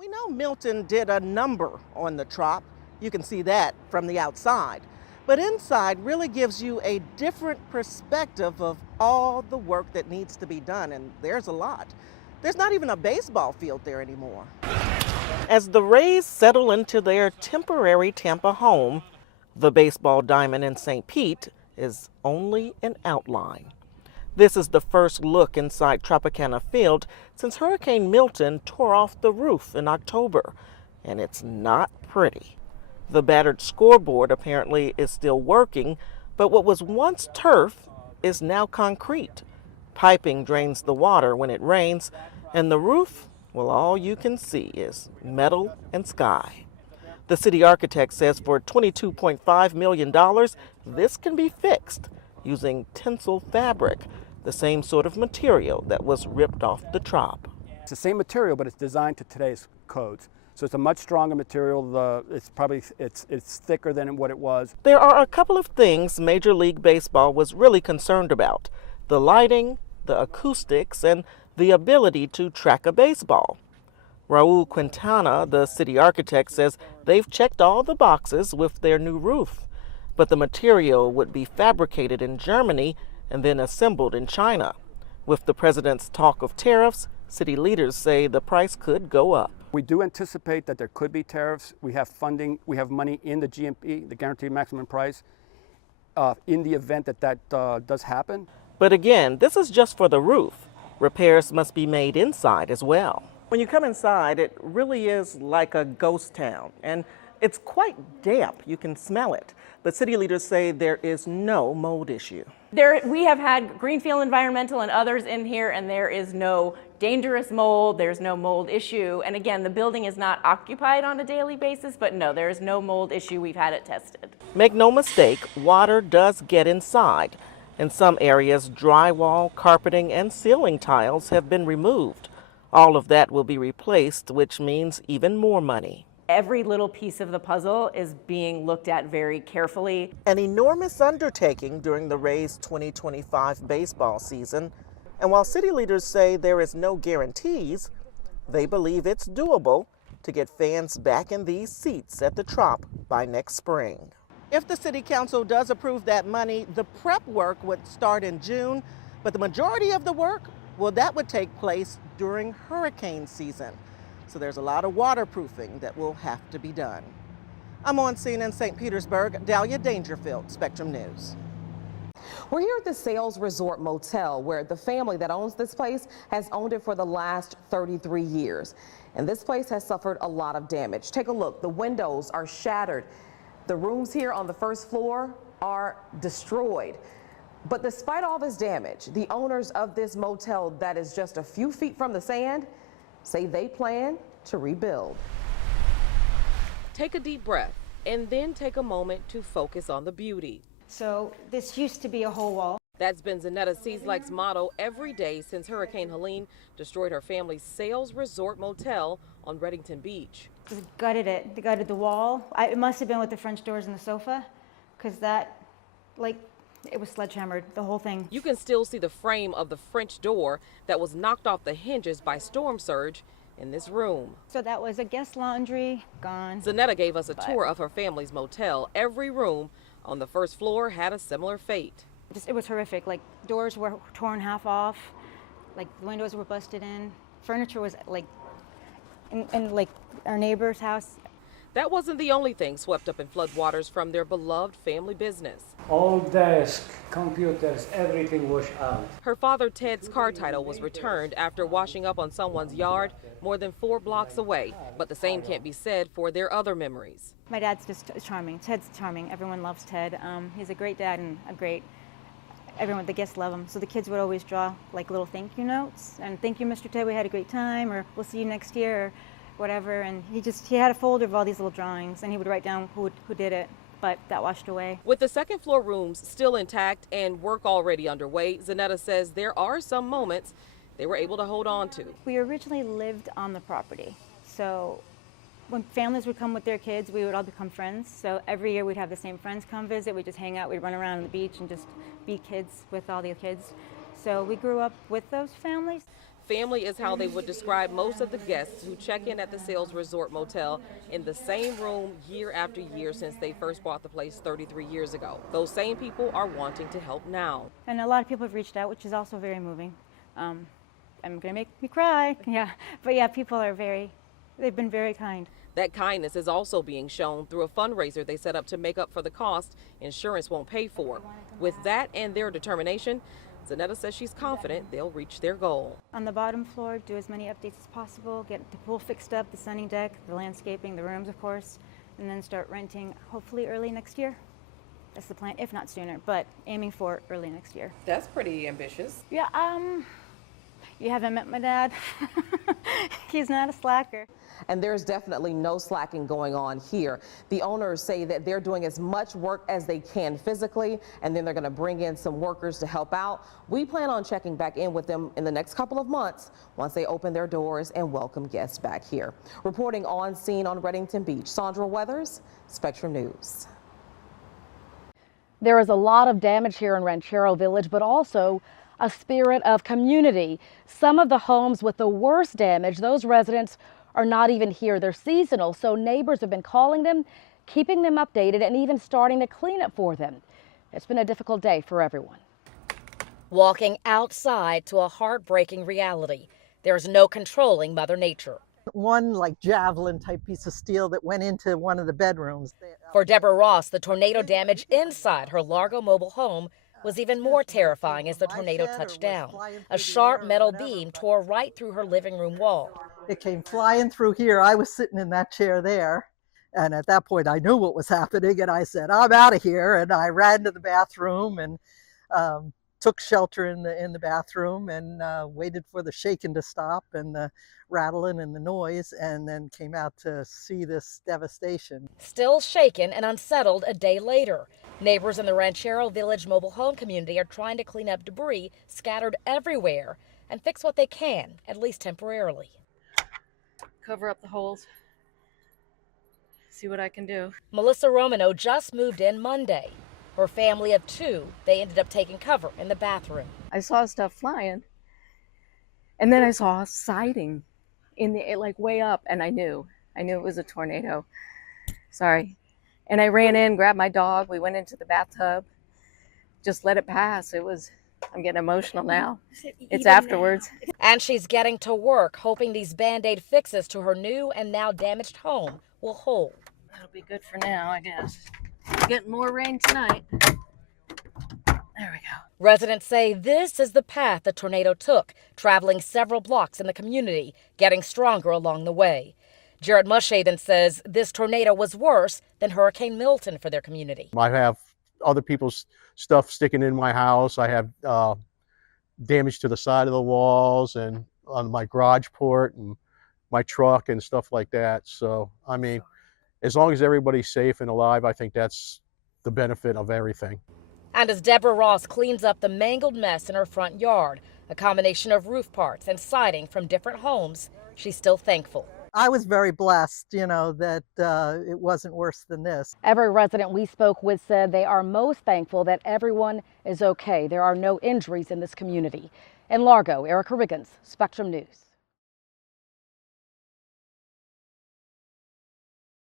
We know Milton did a number on the Trop. You can see that from the outside. But inside really gives you a different perspective of all the work that needs to be done, and there's a lot. There's not even a baseball field there anymore. As the Rays settle into their temporary Tampa home, the baseball diamond in St. Pete is only an outline. This is the first look inside Tropicana Field since Hurricane Milton tore off the roof in October, and it's not pretty. The battered scoreboard apparently is still working, but what was once turf is now concrete. Piping drains the water when it rains, and the roof, well, all you can see is metal and sky. The city architect says for $22.5 million, this can be fixed using Tencel fabric, the same sort of material that was ripped off the Trop. It's the same material, but it's designed to today's codes. So it's a much stronger material. It's thicker than what it was. There are a couple of things Major League Baseball was really concerned about: the lighting, the acoustics, and the ability to track a baseball. Raul Quintana, the city architect, says they've checked all the boxes with their new roof, but the material would be fabricated in Germany and then assembled in China. With the president's talk of tariffs, city leaders say the price could go up. We do anticipate that there could be tariffs. We have funding, we have money in the GMP, the Guaranteed Maximum Price, in the event that does happen. But again, this is just for the roof. Repairs must be made inside as well. When you come inside, it really is like a ghost town, and it's quite damp. You can smell it. But city leaders say there is no mold issue. We have had Greenfield Environmental and others in here, and there is no dangerous mold, there's no mold issue. And again, the building is not occupied on a daily basis, but no, there is no mold issue. We've had it tested. Make no mistake, water does get inside. In some areas, drywall, carpeting, and ceiling tiles have been removed. All of that will be replaced, which means even more money. Every little piece of the puzzle is being looked at very carefully. An enormous undertaking during the Rays 2025 baseball season. And while city leaders say there is no guarantees, they believe it's doable to get fans back in these seats at the Trop by next spring. If the city council does approve that money, the prep work would start in June, but the majority of the work, well, that would take place during hurricane season. So there's a lot of waterproofing that will have to be done. I'm on scene in St. Petersburg. Dahlia Dangerfield, Spectrum News. We're here at the Sales Resort Motel, where the family that owns this place has owned it for the last 33 years. And this place has suffered a lot of damage. Take a look. The windows are shattered. The rooms here on the first floor are destroyed. But despite all this damage, the owners of this motel that is just a few feet from the sand say they plan to rebuild. Take a deep breath and then take a moment to focus on the beauty. So this used to be a whole wall. That's been Zanetta Cieslak's motto every day since Hurricane Helene destroyed her family's Sales Resort Motel on Reddington Beach. Just gutted it. They gutted the wall. It must have been with the French doors and the sofa, because that, it was sledgehammered, the whole thing. You can still see the frame of the French door that was knocked off the hinges by storm surge in this room. So that was a guest laundry, gone. Zanetta gave us a tour of her family's motel. Every room on the first floor had a similar fate. It was horrific. Doors were torn half off, the windows were busted in. Furniture was in our neighbor's house. That wasn't the only thing swept up in floodwaters from their beloved family business. All desks, computers, everything washed out. Her father Ted's car title was returned after washing up on someone's yard more than 4 blocks away. But the same can't be said for their other memories. My dad's just charming. Ted's charming. Everyone loves Ted. He's a great dad and everyone, the guests love him. So the kids would always draw little thank you notes. And thank you, Mr. Ted, we had a great time, or we'll see you next year, or whatever. And he had a folder of all these little drawings, and he would write down who did it, but that washed away. With the second floor rooms still intact and work already underway, Zanetta says there are some moments they were able to hold on to. We originally lived on the property. So when families would come with their kids, we would all become friends. So every year we'd have the same friends come visit. We'd just hang out, we'd run around on the beach and just be kids with all the kids. So we grew up with those families. Family is how they would describe most of the guests who check in at the Sales Resort Motel in the same room year after year since they first bought the place 33 years ago. Those same people are wanting to help now. And a lot of people have reached out, which is also very moving. I'm going to make me cry. Yeah. But yeah, people are they've been very kind. That kindness is also being shown through a fundraiser they set up to make up for the cost insurance won't pay for. With that and their determination, Zanetta says she's confident they'll reach their goal. On the bottom floor, do as many updates as possible, get the pool fixed up, the sunning deck, the landscaping, the rooms, of course, and then start renting hopefully early next year. That's the plan, if not sooner, but aiming for early next year. That's pretty ambitious. Yeah, you haven't met my dad. He's not a slacker. And there's definitely no slacking going on here. The owners say that they're doing as much work as they can physically, and then they're going to bring in some workers to help out. We plan on checking back in with them in the next couple of months once they open their doors and welcome guests back here. Reporting on scene on Redington Beach, Sandra Weathers, Spectrum News. There is a lot of damage here in Ranchero Village, but also a spirit of community. Some of the homes with the worst damage, those residents are not even here. They're seasonal, so neighbors have been calling them, keeping them updated, and even starting to clean up for them. It's been a difficult day for everyone. Walking outside to a heartbreaking reality. There's no controlling Mother Nature. One like javelin type piece of steel that went into one of the bedrooms. For Deborah Ross, the tornado damage inside her Largo mobile home was even more terrifying as the tornado touched down. A sharp metal beam tore right through her living room wall. It came flying through here. I was sitting in that chair there. And at that point, I knew what was happening. And I said, I'm out of here. And I ran to the bathroom and took shelter in the bathroom and waited for the shaking to stop and the rattling and the noise, and then came out to see this devastation. Still shaken and unsettled a day later. Neighbors in the Ranchero Village mobile home community are trying to clean up debris scattered everywhere and fix what they can, at least temporarily. Cover up the holes, see what I can do. Melissa Romano just moved in Monday. Her family of two, they ended up taking cover in the bathroom. I saw stuff flying, and then I saw siding like way up, and I knew it was a tornado. Sorry. And I ran in, grabbed my dog, we went into the bathtub, just let it pass. I'm getting emotional now. It's afterwards. And she's getting to work, hoping these Band-Aid fixes to her new and now damaged home will hold. That'll be good for now, I guess. Getting more rain tonight. There we go. Residents say this is the path the tornado took, traveling several blocks in the community, getting stronger along the way. Jared Mushaven says this tornado was worse than Hurricane Milton for their community. I have other people's stuff sticking in my house. I have damage to the side of the walls and on my garage port and my truck and stuff like that. So, I mean, as long as everybody's safe and alive, I think that's the benefit of everything. And as Deborah Ross cleans up the mangled mess in her front yard, a combination of roof parts and siding from different homes, she's still thankful. I was very blessed, that it wasn't worse than this. Every resident we spoke with said they are most thankful that everyone is okay. There are no injuries in this community. In Largo, Erica Riggins, Spectrum News.